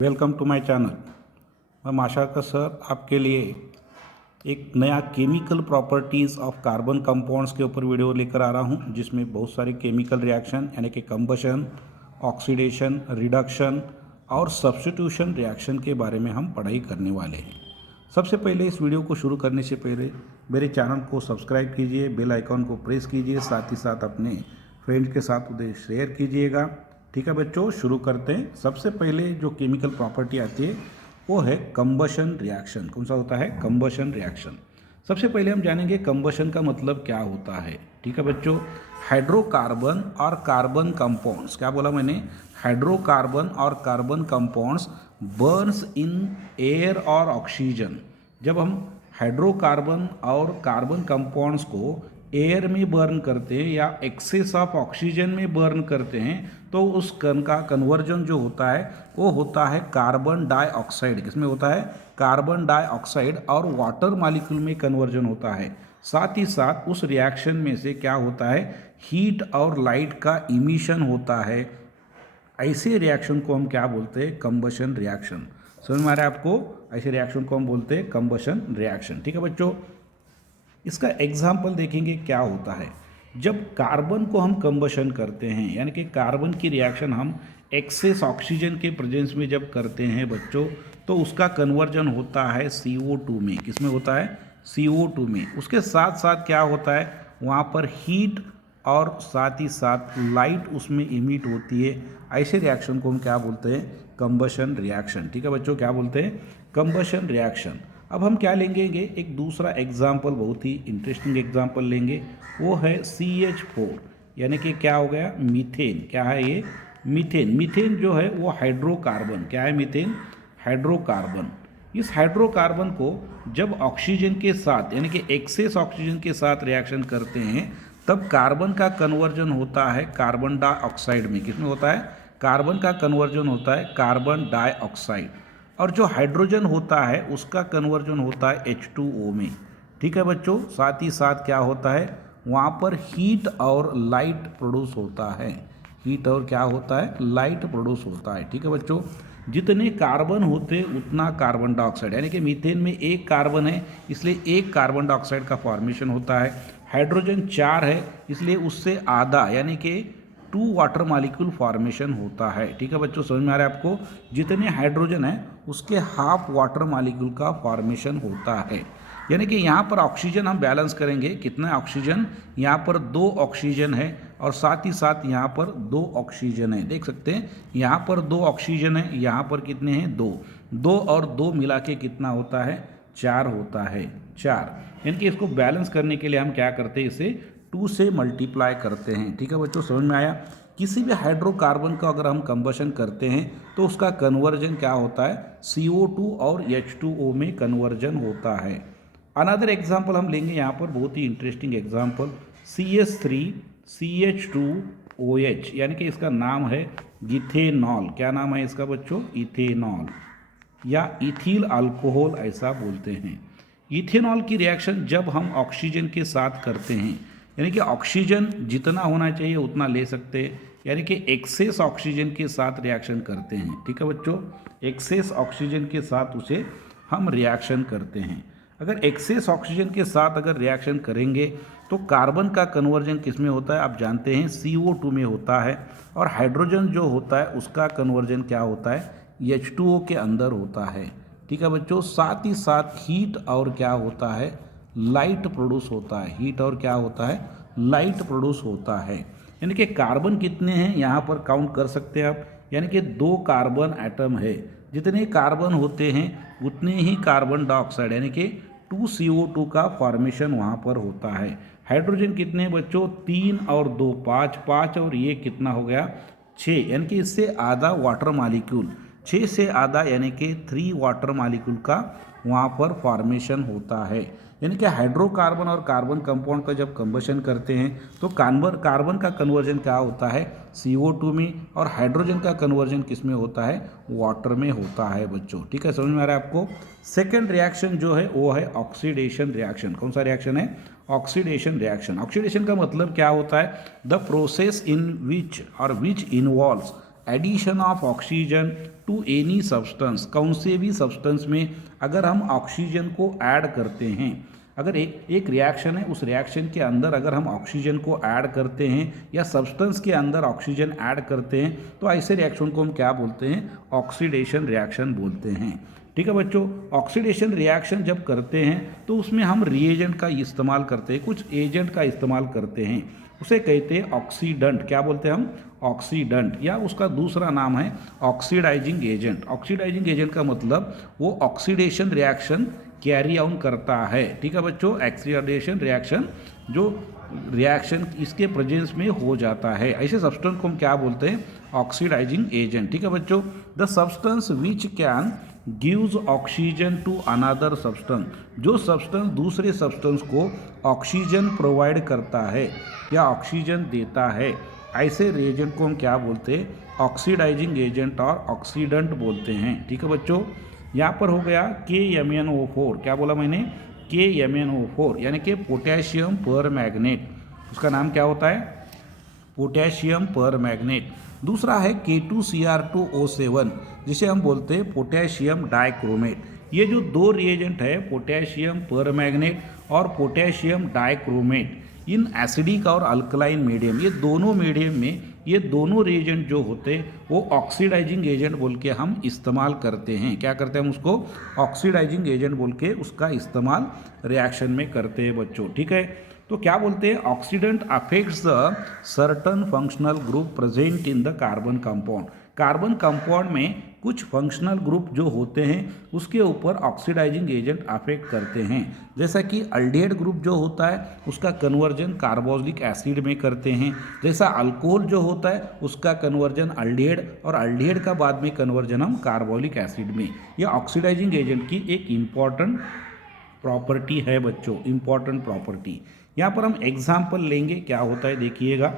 Welcome to my channel. मैं माशाका sir आपके लिए एक नया chemical properties of carbon compounds के ऊपर वीडियो लेकर आ रहा हूं, जिसमें बहुत सारे केमिकल रिएक्शन यानी कि कंबशन, ऑक्सीडेशन, रिडक्शन और सब्स्टिट्यूशन रिएक्शन के बारे में हम पढ़ाई करने वाले हैं। सबसे पहले इस वीडियो को शुरू करने से पहले मेरे चैनल को सब्सक्राइब कीजिए, बेल आइकॉन को प्रेस कीजिए, साथ ही साथ अपने फ्रेंड्स के साथ उसे शेयर कीजिएगा। ठीक है बच्चों, शुरू करते हैं। सबसे पहले जो केमिकल प्रॉपर्टी आती है वो है कंबशन रिएक्शन। कौन सा होता है? Combustion reaction. सबसे पहले हम जानेंगे कंबशन का मतलब क्या होता है। ठीक है बच्चों, हाइड्रोकार्बन और कार्बन कंपाउंड्स, क्या बोला मैंने? हाइड्रोकार्बन और carbon compounds Burns in air और ऑक्सीजन। जब हम हाइड्रोकार्बन और कार्बन कंपाउंड्स को एयर में बर्न करते हैं या एक्सेस ऑफ ऑक्सीजन में बर्न करते हैं तो उस कण का कन्वर्जन जो होता है वो होता है कार्बन डाइऑक्साइड। किसमें होता है? कार्बन डाइऑक्साइड, और वाटर मॉलिक्यूल में कन्वर्जन होता है। साथ ही साथ उस रिएक्शन में से क्या होता है? हीट और लाइट का इमिशन होता है। ऐसे रिएक्शन को हम क्या बोलते हैं? Combustion reaction. समझ में आ रहा है आपको? ऐसे रिएक्शन को हम बोलते हैं कंबशन रिएक्शन। ठीक है बच्चों, इसका एग्जाम्पल देखेंगे क्या होता है। जब कार्बन को हम कंबशन करते हैं, यानी कि कार्बन की रिएक्शन हम एक्सेस ऑक्सीजन के प्रेजेंस में जब करते हैं बच्चों, तो उसका कन्वर्जन होता है CO2 में। किसमें होता है? CO2 में। उसके साथ साथ क्या होता है? वहाँ पर हीट और साथ ही साथ लाइट उसमें इमिट होती है। ऐसे रिएक्शन को हम क्या बोलते हैं? Combustion reaction. ठीक है बच्चों, क्या बोलते हैं? Combustion reaction. अब हम क्या लेंगे? एक दूसरा एग्जाम्पल, बहुत ही इंटरेस्टिंग एग्जाम्पल लेंगे, वो है CH4, यानी कि क्या हो गया? मीथेन। क्या है ये? मीथेन। मीथेन जो है वो हाइड्रोकार्बन। क्या है मीथेन? हाइड्रोकार्बन। इस हाइड्रोकार्बन को जब ऑक्सीजन के साथ, यानी कि एक्सेस ऑक्सीजन के साथ रिएक्शन करते हैं, तब कार्बन का कन्वर्जन होता है कार्बन डाइऑक्साइड में। किसमें होता है? कार्बन का कन्वर्जन होता है कार्बन डाइऑक्साइड, और जो हाइड्रोजन होता है उसका कन्वर्जन होता है H2O में। ठीक है बच्चों, साथ ही साथ क्या होता है? वहाँ पर हीट और लाइट प्रोड्यूस होता है। हीट और क्या होता है? लाइट प्रोड्यूस होता है। ठीक है बच्चों, जितने कार्बन होते उतना कार्बन डाइऑक्साइड, यानी कि मीथेन में एक कार्बन है इसलिए एक कार्बन डाइऑक्साइड का फॉर्मेशन होता है। हाइड्रोजन 4 है इसलिए उससे आधा, यानी कि 2 वाटर मॉलिक्यूल फॉर्मेशन होता है। ठीक है बच्चों, समझ में आ रहा है आपको? जितने हाइड्रोजन है उसके हाफ वाटर मॉलिक्यूल का फॉर्मेशन होता है। यानी कि यहाँ पर ऑक्सीजन हम बैलेंस करेंगे। कितना ऑक्सीजन? यहाँ पर 2 ऑक्सीजन है और साथ ही साथ यहाँ पर 2 ऑक्सीजन है। देख सकते हैं यहाँ पर 2 ऑक्सीजन है, यहाँ पर कितने हैं? 2। 2 और 2 मिला के कितना होता है? 4 होता है। 4, यानी कि इसको बैलेंस करने के लिए हम क्या करते हैं? इसे 2 से मल्टीप्लाई करते हैं। ठीक है बच्चों, समझ में आया? किसी भी हाइड्रोकार्बन का अगर हम कंबशन करते हैं तो उसका कन्वर्जन क्या होता है? CO2 और H2O में कन्वर्जन होता है। अनदर एग्जाम्पल हम लेंगे यहाँ पर, बहुत ही इंटरेस्टिंग एग्जाम्पल, CH3CH2OH, यानी कि इसका नाम है गिथेनॉल। क्या नाम है इसका बच्चों? इथेनॉल या इथिल अल्कोहल ऐसा बोलते हैं। इथेनॉल की रिएक्शन जब हम ऑक्सीजन के साथ करते हैं, यानी कि ऑक्सीजन जितना होना चाहिए उतना ले सकते हैं, यानी कि एक्सेस ऑक्सीजन के साथ रिएक्शन करते हैं। ठीक है बच्चों, एक्सेस ऑक्सीजन के साथ उसे हम रिएक्शन करते हैं। अगर एक्सेस ऑक्सीजन के साथ अगर रिएक्शन करेंगे तो कार्बन का कन्वर्जन किस में होता है? आप जानते हैं CO2 में होता है, और हाइड्रोजन जो होता है उसका कन्वर्जन क्या होता है? H2O के अंदर होता है। ठीक है बच्चों, साथ ही साथ हीट और क्या होता है? लाइट प्रोड्यूस होता है। हीट और क्या होता है? लाइट प्रोड्यूस होता है। यानी कि कार्बन कितने हैं यहाँ पर काउंट कर सकते हैं आप, यानी कि 2 कार्बन एटम है। जितने कार्बन होते हैं उतने ही कार्बन डाइऑक्साइड, यानी कि 2CO2 का फॉर्मेशन वहाँ पर होता है। हाइड्रोजन कितने हैं बच्चों? 3 और 2 5, 5 और ये कितना हो गया? 6, यानी कि इससे आधा वाटर मॉलिक्यूल, 6 से आधा यानी कि 3 वाटर मॉलिक्यूल का वहाँ पर फॉर्मेशन होता है। यानी कि हाइड्रोकार्बन और कार्बन कंपाउंड का जब कंबशन करते हैं तो कार्बन का कन्वर्जन क्या होता है? CO2 में, और हाइड्रोजन का कन्वर्जन किस में होता है? वाटर में होता है बच्चों। ठीक है, समझ में आ रहा है आपको? सेकेंड रिएक्शन जो है वो है ऑक्सीडेशन रिएक्शन। कौन सा रिएक्शन है? Oxidation reaction. ऑक्सीडेशन का मतलब क्या होता है? द प्रोसेस इन विच और which involves addition of oxygen to any substance, कौन से भी सब्सटेंस में अगर हम ऑक्सीजन को ऐड करते हैं, अगर एक रिएक्शन है, उस रिएक्शन के अंदर अगर हम ऑक्सीजन को ऐड करते हैं या सब्सटेंस के अंदर ऑक्सीजन ऐड करते हैं, तो ऐसे रिएक्शन को हम क्या बोलते हैं? ऑक्सीडेशन रिएक्शन बोलते हैं। ठीक है बच्चों, ऑक्सीडेशन रिएक्शन जब करते हैं तो उसमें हम रिएजेंट का इस्तेमाल करते हैं, कुछ एजेंट का इस्तेमाल करते हैं, उसे कहते हैं ऑक्सीडेंट। क्या बोलते हैं हम? ऑक्सीडेंट, या उसका दूसरा नाम है ऑक्सीडाइजिंग एजेंट। ऑक्सीडाइजिंग एजेंट का मतलब वो ऑक्सीडेशन रिएक्शन कैरी ऑन करता है। ठीक है बच्चों, ऑक्सीडेशन रिएक्शन जो रिएक्शन इसके प्रेजेंस में हो जाता है, ऐसे सब्सटेंस को हम क्या बोलते हैं? Oxidising agent. ठीक है बच्चों, the substance which can gives oxygen to another substance, जो सब्सटेंस दूसरे सब्सटेंस को ऑक्सीजन प्रोवाइड करता है या ऑक्सीजन देता है, ऐसे रिएजेंट को हम क्या बोलते हैं? ऑक्सीडाइजिंग एजेंट और ऑक्सीडेंट बोलते हैं। ठीक है बच्चों, यहाँ पर हो गया KMnO4। क्या बोला मैंने? KMnO4 यानी कि पोटेशियम पर मैग्नेट, उसका नाम क्या होता है? पोटेशियम पर मैग्नेट। दूसरा है K2Cr2O7 जिसे हम बोलते हैं पोटेशियम डाइक्रोमेट। ये जो दो रिएजेंट है, पोटेशियम पर मैग्नेट और पोटेशियम डाइक्रोमेट, इन एसिडिक और अल्कलाइन मीडियम, ये दोनों मीडियम में ये दोनों रिएजेंट जो होते हैं वो ऑक्सीडाइजिंग एजेंट बोल के हम इस्तेमाल करते हैं। क्या करते हैं हम? उसको ऑक्सीडाइजिंग एजेंट बोल के उसका इस्तेमाल रिएक्शन में करते हैं बच्चों। ठीक है, तो क्या बोलते हैं? Oxidant affects the certain functional group present in the carbon compound. Carbon compound में कुछ फंक्शनल ग्रुप जो होते हैं उसके ऊपर ऑक्सीडाइजिंग एजेंट अफेक्ट करते हैं। जैसा कि अल्डिहाइड ग्रुप जो होता है उसका कन्वर्जन कार्बोक्सिलिक एसिड में करते हैं, जैसा अल्कोहल जो होता है उसका कन्वर्जन अल्डिहाइड, और अल्डिहाइड का बाद में कन्वर्जन हम कार्बोलिक एसिड में। यह ऑक्सीडाइजिंग एजेंट की एक इम्पॉर्टेंट प्रॉपर्टी है बच्चों, इम्पॉर्टेंट प्रॉपर्टी। यहाँ पर हम एग्जाम्पल लेंगे, क्या होता है देखिएगा।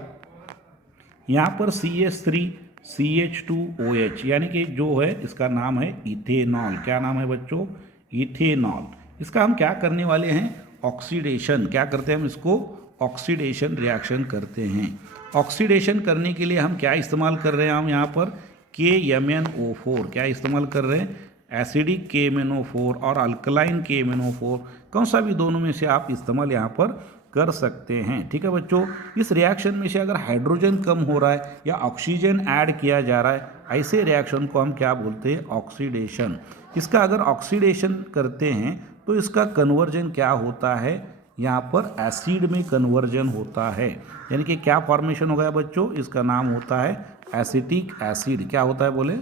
यहाँ पर CH3CH2OH यानी कि जो है इसका नाम है इथेनॉल। क्या नाम है बच्चों? इथेनॉल। इसका हम क्या करने वाले हैं? ऑक्सीडेशन। क्या करते हैं हम? इसको ऑक्सीडेशन रिएक्शन करते हैं। ऑक्सीडेशन करने के लिए हम क्या इस्तेमाल कर रहे हैं? हम यहाँ पर KMnO4 क्या इस्तेमाल कर रहे हैं? एसिडिक KMnO4 और अल्कलाइन KMnO4, कौन सा भी दोनों में से आप इस्तेमाल यहाँ पर कर सकते हैं। ठीक है बच्चों, इस रिएक्शन में से अगर हाइड्रोजन कम हो रहा है या ऑक्सीजन ऐड किया जा रहा है, ऐसे रिएक्शन को हम क्या बोलते हैं? ऑक्सीडेशन। इसका अगर ऑक्सीडेशन करते हैं तो इसका कन्वर्जन क्या होता है? यहाँ पर एसिड में कन्वर्जन होता है, यानी कि क्या फॉर्मेशन हो गया बच्चों? इसका नाम होता है एसिटिक एसिड। क्या होता है बोले?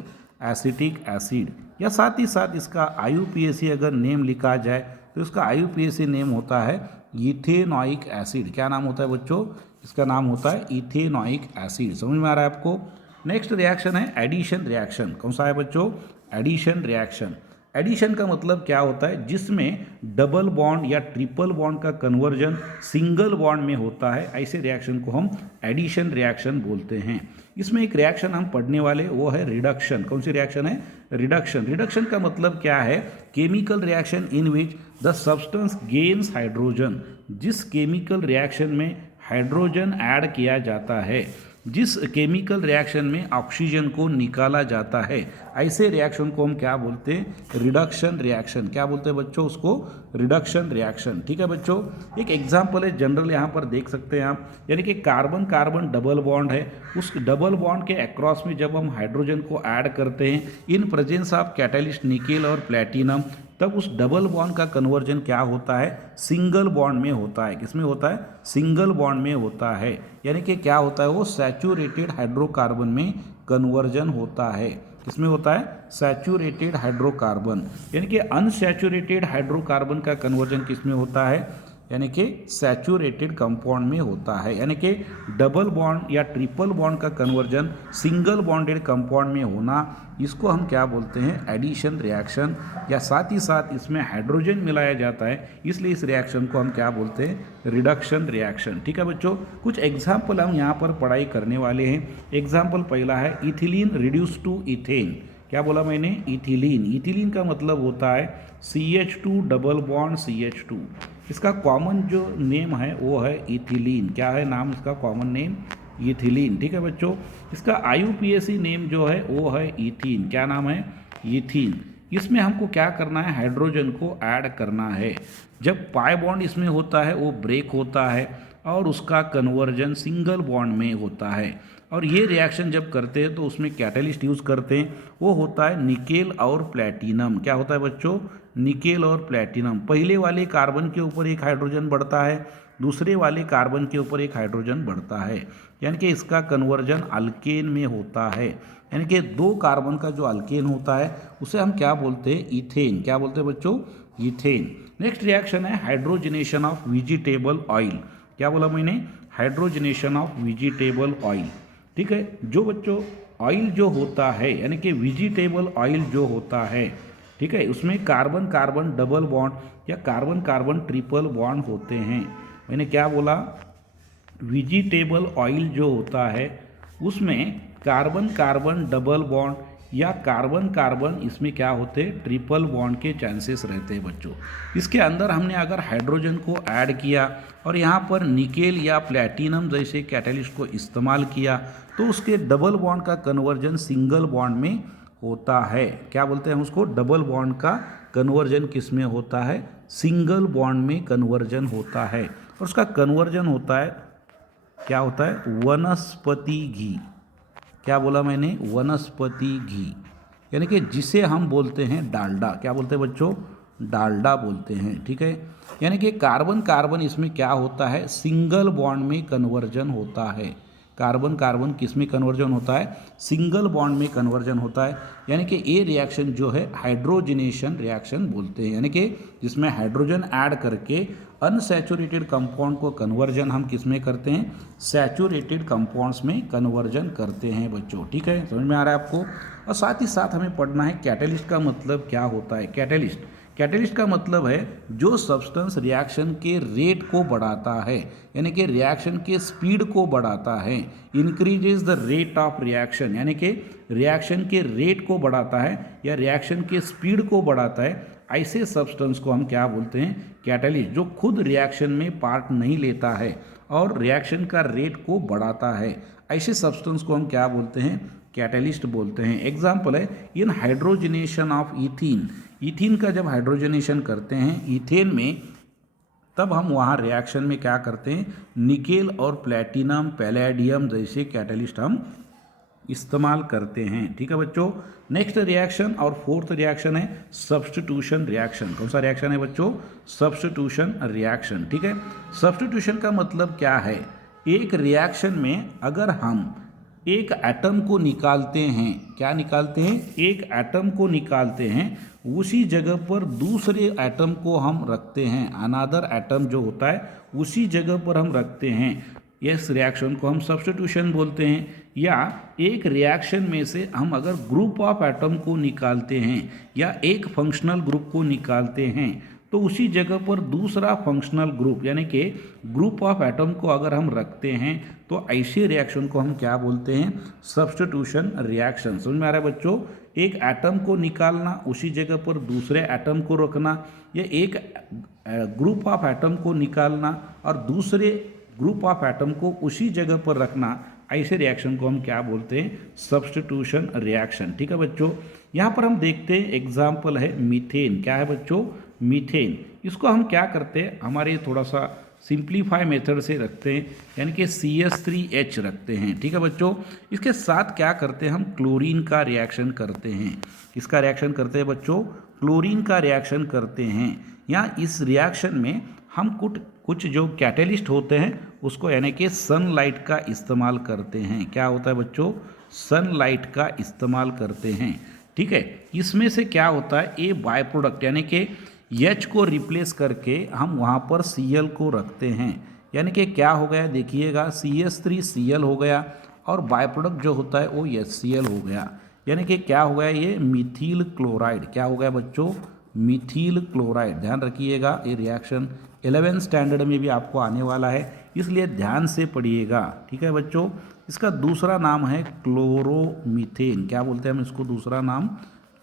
Acetic acid. या साथ ही साथ इसका IUPAC अगर नेम लिखा जाए तो इसका IUPAC नेम होता है इथेनॉइक एसिड। क्या नाम होता है बच्चों? इसका नाम होता है इथेनॉइक एसिड। समझ में आ रहा है आपको? नेक्स्ट रिएक्शन है एडिशन रिएक्शन। कौन सा है बच्चों? Addition reaction. एडिशन का मतलब क्या होता है? जिसमें डबल बॉन्ड या ट्रिपल बॉन्ड का कन्वर्जन सिंगल बॉन्ड में होता है, ऐसे रिएक्शन को हम एडिशन रिएक्शन बोलते हैं। इसमें एक रिएक्शन हम पढ़ने वाले वो है रिडक्शन। कौन सी रिएक्शन है? रिडक्शन। रिडक्शन का मतलब क्या है? Chemical reaction in which the substance gains hydrogen. जिस केमिकल रिएक्शन में हाइड्रोजन ऐड किया जाता है, जिस केमिकल रिएक्शन में ऑक्सीजन को निकाला जाता है, ऐसे रिएक्शन को हम क्या बोलते हैं? Reduction reaction. क्या बोलते हैं बच्चों? उसको रिडक्शन रिएक्शन। ठीक है बच्चों, एक एग्जांपल है जनरल यहाँ पर देख सकते हैं आप, यानी कि कार्बन कार्बन डबल बॉन्ड है, उस डबल बॉन्ड के अक्रॉस में जब हम हाइड्रोजन को ऐड करते हैं in presence of catalyst nickel और प्लेटिनम, तब उस डबल बॉन्ड का कन्वर्जन क्या होता है? सिंगल बॉन्ड में होता है। किसमें होता है? सिंगल बॉन्ड में होता है, यानी कि क्या होता है? वो सैचुरेटेड हाइड्रोकार्बन में कन्वर्जन होता है। किसमें होता है? Saturated hydrocarbon. यानी कि अनसैचुरेटेड हाइड्रोकार्बन का कन्वर्जन किसमें होता है? यानी कि सैचुरेटेड कंपाउंड में होता है। यानी कि डबल बॉन्ड या ट्रिपल बॉन्ड का कन्वर्जन सिंगल बॉन्डेड कंपाउंड में होना, इसको हम क्या बोलते हैं? Addition reaction. या साथ ही साथ इसमें हाइड्रोजन मिलाया जाता है, इसलिए इस रिएक्शन को हम क्या बोलते हैं? Reduction reaction. ठीक है बच्चों, कुछ एग्जाम्पल हम यहाँ पर पढ़ाई करने वाले हैं। एग्जाम्पल पहला है इथिलीन रिड्यूस टू इथेन। क्या बोला मैंने? इथिलीन। इथिलीन का मतलब होता है CH2 डबल बॉन्ड CH2। इसका कॉमन जो नेम है वो है इथिलीन। क्या है नाम इसका? Common name ethylene. ठीक है बच्चों, इसका IUPAC नेम जो है वो है इथीन। क्या नाम है? इथीन। इसमें हमको क्या करना है? हाइड्रोजन को ऐड करना है। जब पाई बॉन्ड इसमें होता है वो ब्रेक होता है और उसका कन्वर्जन सिंगल बॉन्ड में होता है। और ये रिएक्शन जब करते हैं तो उसमें कैटलिस्ट यूज़ करते हैं, वो होता है निकेल और प्लैटिनम। क्या होता है बच्चों? निकेल और प्लैटिनम। पहले वाले कार्बन के ऊपर एक हाइड्रोजन बढ़ता है, दूसरे वाले कार्बन के ऊपर एक हाइड्रोजन बढ़ता है, यानी कि इसका कन्वर्जन अल्केन में होता है। यानी कि 2 कार्बन का जो अल्केन होता है उसे हम क्या बोलते हैं? इथेन। क्या बोलते हैं बच्चों? इथेन। नेक्स्ट रिएक्शन है हाइड्रोजनेशन ऑफ वेजिटेबल ऑयल। क्या बोला मैंने? Hydrogenation of vegetable oil. ठीक है, जो बच्चों ऑयल जो होता है यानी कि वेजिटेबल ऑयल जो होता है, ठीक है, उसमें कार्बन कार्बन डबल बॉन्ड या कार्बन कार्बन ट्रिपल बॉन्ड होते हैं। मैंने क्या बोला? वेजिटेबल ऑयल जो होता है उसमें कार्बन कार्बन डबल बॉन्ड या कार्बन कार्बन इसमें क्या होते हैं? ट्रिपल बॉन्ड के चांसेस रहते हैं बच्चों। इसके अंदर हमने अगर हाइड्रोजन को ऐड किया और यहाँ पर निकेल या प्लैटिनम जैसे कैटलिस्ट को इस्तेमाल किया तो उसके डबल बॉन्ड का कन्वर्जन सिंगल बॉन्ड में होता है। क्या बोलते हैं हम उसको? डबल बॉन्ड का कन्वर्जन किस में होता है? सिंगल बॉन्ड में कन्वर्जन होता है। और उसका कन्वर्जन होता है, क्या होता है? वनस्पति घी। क्या बोला मैंने? वनस्पति घी, यानी कि जिसे हम बोलते हैं डालडा। क्या बोलते हैं बच्चों? डालडा बोलते हैं। ठीक है, यानी कि कार्बन कार्बन इसमें क्या होता है? सिंगल बॉन्ड में कन्वर्जन होता है। कार्बन कार्बन किस में कन्वर्जन होता है? सिंगल बॉन्ड में कन्वर्जन होता है। यानी कि ये रिएक्शन जो है हाइड्रोजनेशन रिएक्शन बोलते हैं, यानी कि जिसमें हाइड्रोजन ऐड करके अनसैचुरेटेड कंपाउंड को कन्वर्जन हम किस में करते हैं? सैचुरेटेड कंपाउंड्स में कन्वर्जन करते हैं बच्चों। ठीक है, समझ में आ रहा है आपको? और साथ ही साथ हमें पढ़ना है कैटलिस्ट का मतलब क्या होता है। कैटलिस्ट कैटलिस्ट का मतलब है जो सब्सटेंस रिएक्शन के रेट को बढ़ाता है, यानी कि रिएक्शन के स्पीड को बढ़ाता है। Increases the rate of reaction, यानी कि रिएक्शन के रेट को बढ़ाता है या रिएक्शन के स्पीड को बढ़ाता है। ऐसे सब्सटेंस को हम क्या बोलते हैं? कैटलिस्ट। जो खुद रिएक्शन में पार्ट नहीं लेता है और रिएक्शन का रेट को बढ़ाता है, ऐसे सब्सटेंस को हम क्या बोलते हैं? कैटलिस्ट बोलते हैं। एग्जाम्पल है इन हाइड्रोजनेशन ऑफ इथीन। इथीन का जब हाइड्रोजनेशन करते हैं इथेन में, तब हम वहाँ रिएक्शन में क्या करते हैं? निकेल और प्लैटिनम पैलेडियम जैसे कैटलिस्ट हम इस्तेमाल करते हैं। ठीक है बच्चों, नेक्स्ट रिएक्शन और फोर्थ रिएक्शन है सब्स्टिट्यूशन रिएक्शन। कौन सा रिएक्शन है बच्चों? Substitution reaction. ठीक है, सब्स्टिट्यूशन का मतलब क्या है? एक रिएक्शन में अगर हम एक एटम को निकालते हैं, क्या निकालते हैं? एक एटम को निकालते हैं, उसी जगह पर दूसरे एटम को हम रखते हैं, अनदर एटम जो होता है उसी जगह पर हम रखते हैं, इस रिएक्शन को हम सब्स्टिट्यूशन बोलते हैं। या एक रिएक्शन में से हम अगर ग्रुप ऑफ एटम को निकालते हैं या एक फंक्शनल ग्रुप को निकालते हैं तो उसी जगह पर दूसरा फंक्शनल ग्रुप यानी कि ग्रुप ऑफ एटम को अगर हम रखते हैं तो ऐसे रिएक्शन को हम क्या बोलते हैं? Substitution reaction. समझ में आ रहा है बच्चों? एक एटम को निकालना, उसी जगह पर दूसरे एटम को रखना, या एक ग्रुप ऑफ एटम को निकालना और दूसरे ग्रुप ऑफ एटम को उसी जगह पर रखना, ऐसे रिएक्शन को हम क्या बोलते हैं? Substitution reaction. ठीक है बच्चों, यहाँ पर हम देखते हैं एग्जाम्पल है मीथेन। क्या है बच्चों? मीथेन। इसको हम क्या करते हैं? हमारे थोड़ा सा सिंप्लीफाई मेथड से रखते हैं, यानी कि CH3H रखते हैं। ठीक है बच्चों, इसके साथ क्या करते हैं? हम क्लोरीन का रिएक्शन करते हैं। किसका रिएक्शन करते हैं बच्चों? क्लोरीन का रिएक्शन करते हैं। यहाँ इस रिएक्शन में हम कुछ जो कैटलिस्ट होते हैं उसको यानी कि सनलाइट का इस्तेमाल करते हैं। क्या होता है बच्चों? सनलाइट का इस्तेमाल करते हैं। ठीक है, इसमें से क्या होता है? ए बाय प्रोडक्ट यानी कि H को रिप्लेस करके हम वहाँ पर Cl को रखते हैं, यानी कि क्या हो गया देखिएगा, CH3Cl हो गया और बाय प्रोडक्ट जो होता है वो HCl हो गया, यानी कि क्या हो गया? ये मिथिल क्लोराइड। क्या हो गया बच्चों? मिथिल क्लोराइड। ध्यान रखिएगा, ये रिएक्शन 11th स्टैंडर्ड में भी आपको आने वाला है, इसलिए ध्यान से पढ़िएगा। ठीक है बच्चों, इसका दूसरा नाम है क्लोरोमीथेन। क्या बोलते हैं हम इसको? दूसरा नाम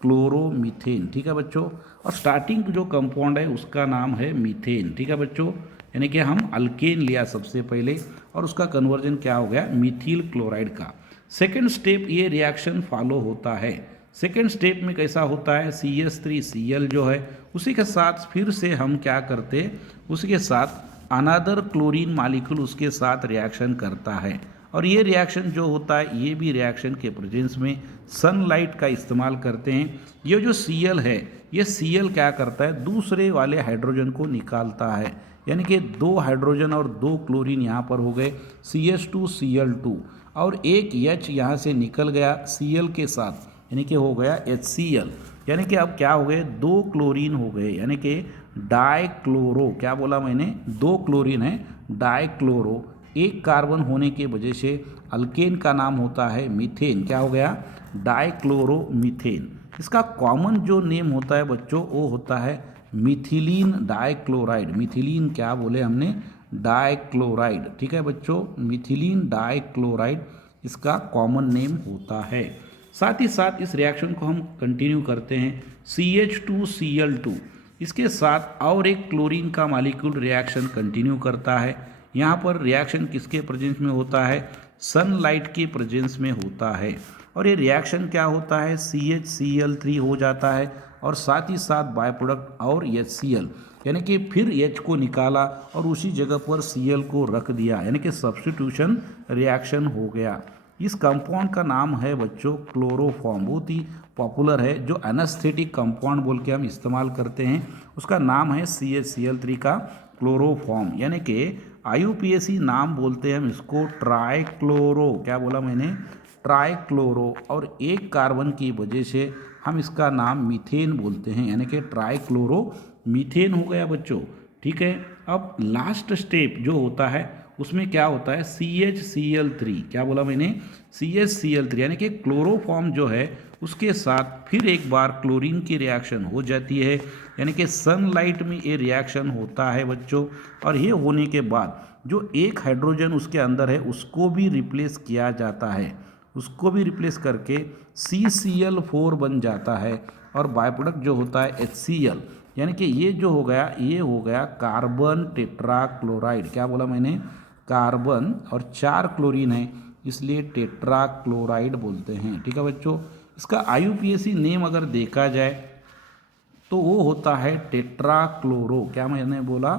क्लोरोमीथेन। ठीक है बच्चों, और स्टार्टिंग जो कंपाउंड है उसका नाम है मीथेन। ठीक है बच्चों, यानी कि हम अल्केन लिया सबसे पहले और उसका कन्वर्जन क्या हो गया, मीथिल क्लोराइड का। सेकेंड स्टेप ये रिएक्शन फॉलो होता है। सेकेंड स्टेप में कैसा होता है, CH3Cl जो है उसी के साथ फिर से हम क्या करते हैं, उसी के साथ अनदर क्लोरीन मालिक्यूल उसके साथ रिएक्शन करता है। और ये रिएक्शन जो होता है ये भी रिएक्शन के प्रेजेंस में सनलाइट का इस्तेमाल करते हैं। ये जो Cl है ये Cl क्या करता है, दूसरे वाले हाइड्रोजन को निकालता है, यानी कि 2 हाइड्रोजन और 2 क्लोरीन यहाँ पर हो गए CH2Cl2 और एक H यहाँ से निकल गया Cl के साथ, यानी कि हो गया HCl। यानी कि अब क्या हो गए, 2 क्लोरीन हो गए, यानी कि डाइक्लोरो, क्या बोला मैंने, 2 क्लोरीन है डाइक्लोरो। एक कार्बन होने के वजह से अल्केन का नाम होता है मीथेन, क्या हो गया, डाइक्लोरोमीथेन। इसका कॉमन जो नेम होता है बच्चों वो होता है मिथिलीन डाइक्लोराइड। मिथिलीन क्या बोले हमने, डाइक्लोराइड। ठीक है बच्चों, मिथिलीन डाइक्लोराइड इसका कॉमन नेम होता है। साथ ही साथ इस रिएक्शन को हम कंटिन्यू करते हैं CH2Cl2, इसके साथ और एक क्लोरीन का मॉलिक्यूल रिएक्शन कंटिन्यू करता है। यहाँ पर रिएक्शन किसके प्रेजेंस में होता है, सनलाइट के प्रेजेंस में होता है। और ये रिएक्शन क्या होता है, CHCl3 हो जाता है और साथ ही साथ बाय प्रोडक्ट और HCl, यानी कि फिर H को निकाला और उसी जगह पर Cl को रख दिया, यानी कि सब्स्टिट्यूशन रिएक्शन हो गया। इस कंपाउंड का नाम है बच्चों क्लोरोफॉर्म, बहुत ही पॉपुलर है, जो एनेस्थेटिक कंपाउंड बोल के हम इस्तेमाल करते हैं, उसका नाम है CHCl3 का क्लोरोफॉर्म, यानी कि IUPAC नाम बोलते हैं हम इसको ट्राइक्लोरो, क्या बोला मैंने, ट्राइक्लोरो। और एक कार्बन की वजह से हम इसका नाम मीथेन बोलते हैं, यानी कि ट्राइक्लोरो मीथेन हो गया बच्चों। ठीक है, अब लास्ट स्टेप जो होता है उसमें क्या होता है, CHCl3, क्या बोला मैंने, CHCl3, यानी कि क्लोरोफॉर्म जो है उसके साथ फिर एक बार क्लोरीन की रिएक्शन हो जाती है, यानी कि सनलाइट में ये रिएक्शन होता है बच्चों। और ये होने के बाद जो एक हाइड्रोजन उसके अंदर है उसको भी रिप्लेस किया जाता है, उसको भी रिप्लेस करके CCl4 बन जाता है और बाय प्रोडक्ट जो होता है HCl, यानी कि ये जो हो गया ये हो गया कार्बन टेट्राक्लोराइड। क्या बोला मैंने, कार्बन और 4 क्लोरीन है इसलिए टेट्राक्लोराइड बोलते हैं। ठीक है बच्चों, इसका IUPAC नेम अगर देखा जाए तो वो होता है टेट्राक्लोरो, क्या मैंने बोला,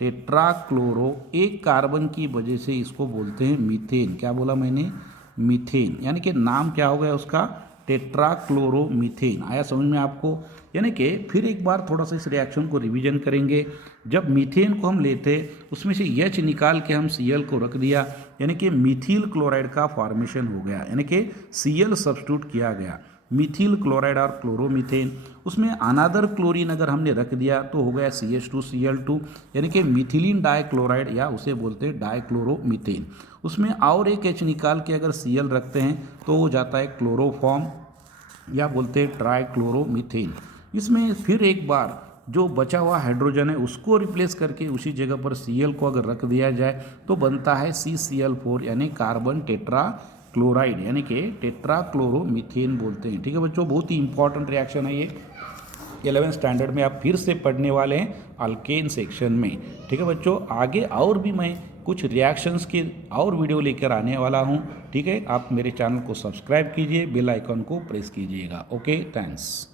टेट्राक्लोरो। एक कार्बन की वजह से इसको बोलते हैं मीथेन, क्या बोला मैंने, मीथेन, यानी कि नाम क्या हो गया उसका, टेट्राक्लोरोमीथेन। आया समझ में आपको, यानी कि फिर एक बार थोड़ा सा इस रिएक्शन को रिवीजन करेंगे। जब मीथेन को हम लेते उसमें से H निकाल के हम Cl को रख दिया, यानी कि मिथिल क्लोराइड का फॉर्मेशन हो गया, यानी कि Cl सब्स्टिट्यूट किया गया, मिथिल क्लोराइड और क्लोरोमीथेन। उसमें अनदर क्लोरीन अगर हमने रख दिया तो हो गया CH2Cl2, यानी कि मिथिलीन डाइक्लोराइड या उसे बोलते हैं डाइक्लोरोमीथेन। उसमें और एक H निकाल के अगर Cl रखते हैं तो हो जाता है क्लोरोफॉर्म या बोलते हैं ट्राइक्लोरोमीथेन। इसमें फिर एक बार जो बचा हुआ हाइड्रोजन है उसको रिप्लेस करके उसी जगह पर Cl को अगर रख दिया जाए तो बनता है CCl4, यानी कार्बन टेट्राक्लोराइड, यानी कि टेट्राक्लोरोमीथेन बोलते हैं। ठीक है बच्चों, बहुत ही इंपॉर्टेंट रिएक्शन है ये, 11th स्टैंडर्ड में आप फिर से पढ़ने वाले हैं अल्केन सेक्शन में। ठीक है बच्चों, आगे और भी मैं कुछ रिएक्शंस के और वीडियो लेकर आने वाला हूं। ठीक है, आप मेरे चैनल को सब्सक्राइब कीजिए, बेल आइकन को प्रेस कीजिएगा। Okay, thanks.